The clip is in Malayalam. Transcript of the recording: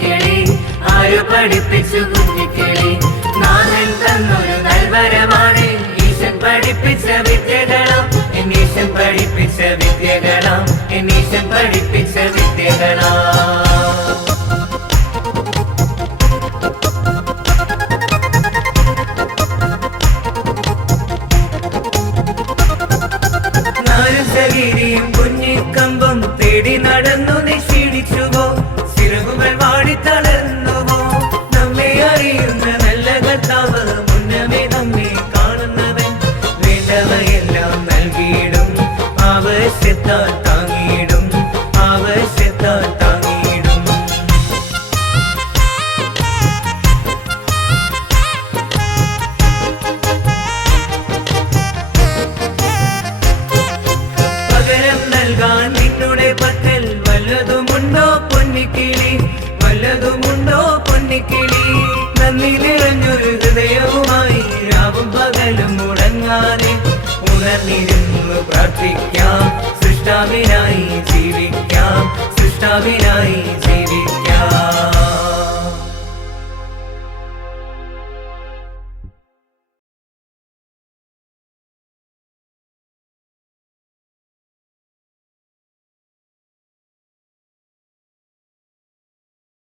പൊന്നിക്കിളി ആര് പഠിപ്പിച്ചു കുഞ്ഞിക്കിളി നാഥൻ തന്നൊരു നൽവരമാണ് ഈശൻ പഠിപ്പിച്ച വിദ്യകളാം എന്നീശൻ പഠിപ്പിച്ച വിദ്യകളാം എന്നീശൻ പഠിപ്പിച്ച വിദ്യകളാം ശരീരിയും കുഞ്ഞിക്കമ്പും തേടി നടന്നു നീ ക്ഷീണിച്ചുവോ ചിറകുകൾ വാടി തളർന്നുവോ നമ്മെ അറിയുന്ന നല്ല കർത്താവ് മുന്നമേ നമ്മെ കാണുന്നവൻ വേണ്ടവയെല്ലാം നൽകിയിടും ആവശ്യത്താൽ താങ്ങിയിടും ആവശ്യത്താൽ താങ്ങിയിടും നിന്നുടെ പക്കൽ വല്ലതുമുണ്ടോ പൊന്നിക്കിളി വല്ലതുമുണ്ടോ പൊന്നിക്കിളി നന്ദി നിറഞ്ഞൊരു ഹൃദയവുമായി രാവും പകലും മുടങ്ങാതെ ഉണർന്നിരുന്നു പ്രാർത്ഥിക്കാം സൃഷ്ടാവിനായി ജീവിക്കാം സൃഷ്ടാവിനായി ജീവിക്കാം